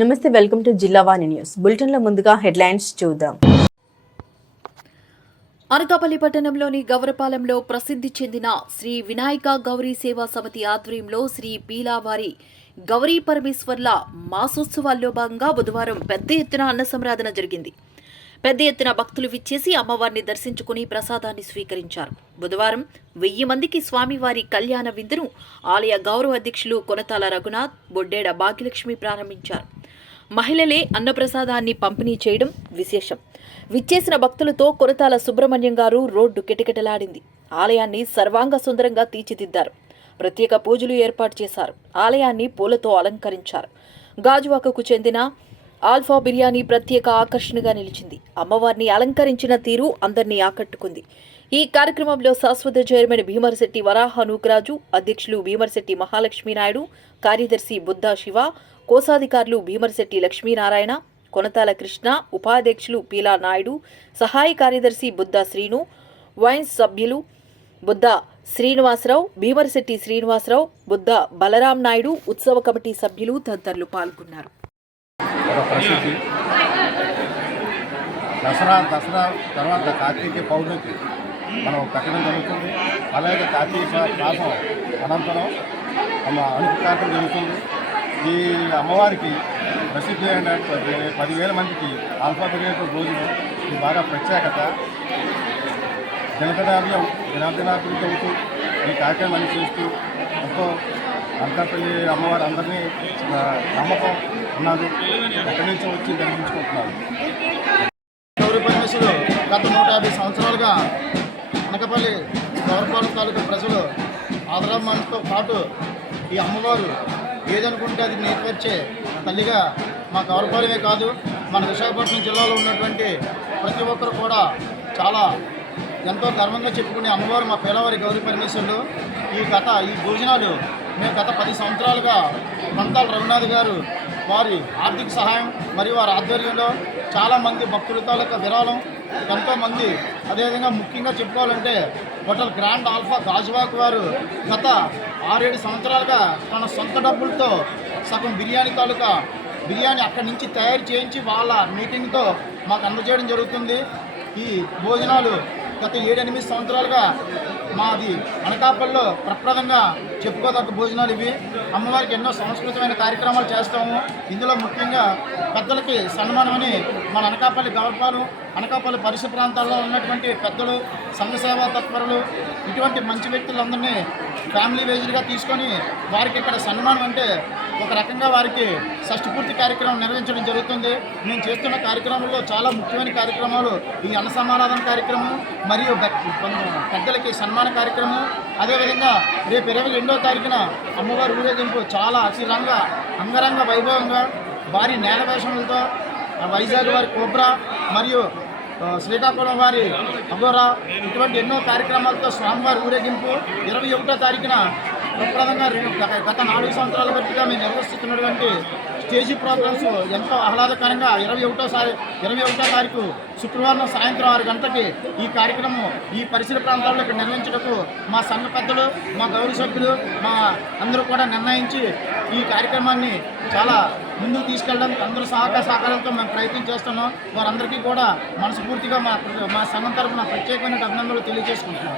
నమస్తే, welcome to Jillavani news బులెటిన్లో ముందుగా హెడ్లైన్స్ చూద్దాం. అనకాపల్లి పట్టణంలోని గౌరపాలెంలో ప్రసిద్ధి చెందిన శ్రీ వినాయక గౌరీ సేవా సమితి ఆధ్వర్యంలో శ్రీ పీలావారి గౌరీ పరమేశ్వర్ల మాసోత్సవాల్లో భాగంగా బుధవారం పెద్ద ఎత్తున అన్న సంరాధన జరిగింది. పెద్ద ఎత్తున భక్తులు విచ్చేసి అమ్మవారిని దర్శించుకుని ప్రసాదాన్ని స్వీకరించారు. బుధవారం 1000 మందికి స్వామివారి కళ్యాణ విందును ఆలయ గౌరవ అధ్యక్షులు కొనతాల రఘునాథ్, బొడ్డేడ భాగ్యలక్ష్మి ప్రారంభించారు. మహిళలే అన్నప్రసాదాన్ని పంపిణీ చేయడం విశేషం. విచ్చేసిన భక్తులతో కొరతాల సుబ్రహ్మణ్యం గారు రోడ్డు కిటకిటలాడింది. ఆలయాన్ని సర్వాంగ సుందరంగా తీర్చిదిద్దారు. ప్రత్యేక పూజలు ఏర్పాటు చేశారు. ఆలయాన్ని పూలతో అలంకరించారు. గాజువాకకు చెందిన ఆల్ఫా బిర్యానీ ప్రత్యేక ఆకర్షణగా నిలిచింది. అమ్మవారిని అలంకరించిన తీరు అందరినీ ఆకట్టుకుంది. ఈ కార్యక్రమంలో శాశ్వత చైర్మన్ భీమరశెట్టి వరాహ నూకరాజు, అధ్యక్షులు భీమరశెట్టి మహాలక్ష్మీ నాయుడు, కార్యదర్శి బుద్ధా శివ, కోశాధికారులు భీమరశెట్టి లక్ష్మీనారాయణ, కొనతాల కృష్ణ, ఉపాధ్యక్షులు పీలా నాయుడు, సహాయ కార్యదర్శి బుద్ధా శ్రీను, వైన్స్ సభ్యులు బుద్ధా శ్రీనివాసరావు, భీమరశెట్టి శ్రీనివాసరావు, బుద్ధా బలరాం నాయుడు, ఉత్సవ కమిటీ సభ్యులు తదితరులు పాల్గొన్నారు. దసరా తర్వాత కార్తీక పౌర్ణమికి మనం పెట్టడం జరుగుతుంది. అలాగే కార్తీక మాసం అనంతరం అనుకాటం జరుగుతుంది. ఈ అమ్మవారికి ప్రసిద్ధి అయిన 10,000 మందికి ఆల్ఫా బిర్యానీ భోజనం ఇది బాగా ప్రత్యేకత. జనార్దనాభివృద్ధి అవుతూ ఈ కార్యక్రమాన్ని చేస్తూ ఎంతో అనకాపల్లి అమ్మవారు అందరినీ నమ్మకం ఉన్నారు. ఎక్కడి నుంచో వచ్చి దర్శించుకుంటున్నారు. గౌరీ పరమేశ్వరులు గత 150 సంవత్సరాలుగా అనకాపల్లి గౌరపాలెం తాలూకా ప్రజలు ఆదరాభిమానంతో పాటు ఈ అమ్మవారు ఏదనుకుంటే అది నేర్పరిచే తల్లిగా మా గౌరపాలెమే కాదు, మన విశాఖపట్నం జిల్లాలో ఉన్నటువంటి ప్రతి ఒక్కరు కూడా చాలా ఎంతో గర్వంగా చెప్పుకునే అమ్మవారు మా పేలవారి గౌరీ పరమేశ్వరులు. ఈ భోజనాలు మేము గత 10 సంవత్సరాలుగా కొనతాల రఘునాథ్ గారు వారి ఆర్థిక సహాయం మరియు వారి ఆధ్వర్యంలో చాలామంది భక్తుల తాలూకా విరాళం ఎంతోమంది, అదేవిధంగా ముఖ్యంగా చెప్పుకోవాలంటే హోటల్ గ్రాండ్ ఆల్ఫా గాజువాక్ వారు గత 6-7 సంవత్సరాలుగా తన సొంత డబ్బులతో సగం బిర్యానీ అక్కడి నుంచి తయారు చేయించి వాళ్ళ మీటింగ్తో మాకు అందజేయడం జరుగుతుంది. ఈ భోజనాలు గత 7-8 సంవత్సరాలుగా మాది అనకాపల్లిలో ప్రప్రదంగా చెప్పుకోదగ్గ భోజనాలు ఇవి. అమ్మవారికి ఎన్నో సంస్కృతమైన కార్యక్రమాలు చేస్తాము. ఇందులో ముఖ్యంగా పెద్దలకి సన్మానమని మన అనకాపల్లి గౌరపాలెం, అనకాపల్లి పరిసర ప్రాంతాల్లో ఉన్నటువంటి పెద్దలు, సంఘ సేవా తత్పరులు, ఇటువంటి మంచి వ్యక్తులందరినీ ఫ్యామిలీ వేజ్గా తీసుకొని వారికి ఇక్కడ సన్మానం అంటే ఒక రకంగా వారికి షష్ఠపూర్తి కార్యక్రమం నిర్వహించడం జరుగుతుంది. మేము చేస్తున్న కార్యక్రమంలో చాలా ముఖ్యమైన కార్యక్రమాలు ఈ అన్న సమారాధన కార్యక్రమం మరియు పెద్దలకి సన్మాన కార్యక్రమం. అదేవిధంగా రేపు 22వ తారీఖున అమ్మవారి ఊరేగింపు చాలా అంగరంగ వైభవంగా భారీ నేల వేషములతో వైజాగ్ వారి కోబ్రా మరియు శ్రీకాకుళం వారి అగోరా ఇటువంటి ఎన్నో కార్యక్రమాలతో స్వామివారి ఊరేగింపు 21వ తారీఖున ప్రప్రదంగా గత 4 సంవత్సరాల బట్టిగా మేము నిర్వహిస్తున్నటువంటి స్టేజీ ప్రోగ్రామ్స్ ఎంతో ఆహ్లాదకరంగా 21వ తారీఖు శుక్రవారం సాయంత్రం 6 గంటలకి ఈ కార్యక్రమం ఈ పరిసర ప్రాంతాల్లో ఇక్కడ నిర్వహించటకు మా సంఘ పెద్దలు, మా గౌరవ సభ్యులు, మా అందరూ కూడా నిర్ణయించి ఈ కార్యక్రమాన్ని చాలా ముందుకు తీసుకెళ్ళడానికి అందరూ సహకారాలతో మేము ప్రయత్నం చేస్తున్నాం. వారందరికీ కూడా మనస్ఫూర్తిగా మా సంఘం తరఫున ప్రత్యేకమైన అభినందనలు తెలియజేసుకుంటున్నాం.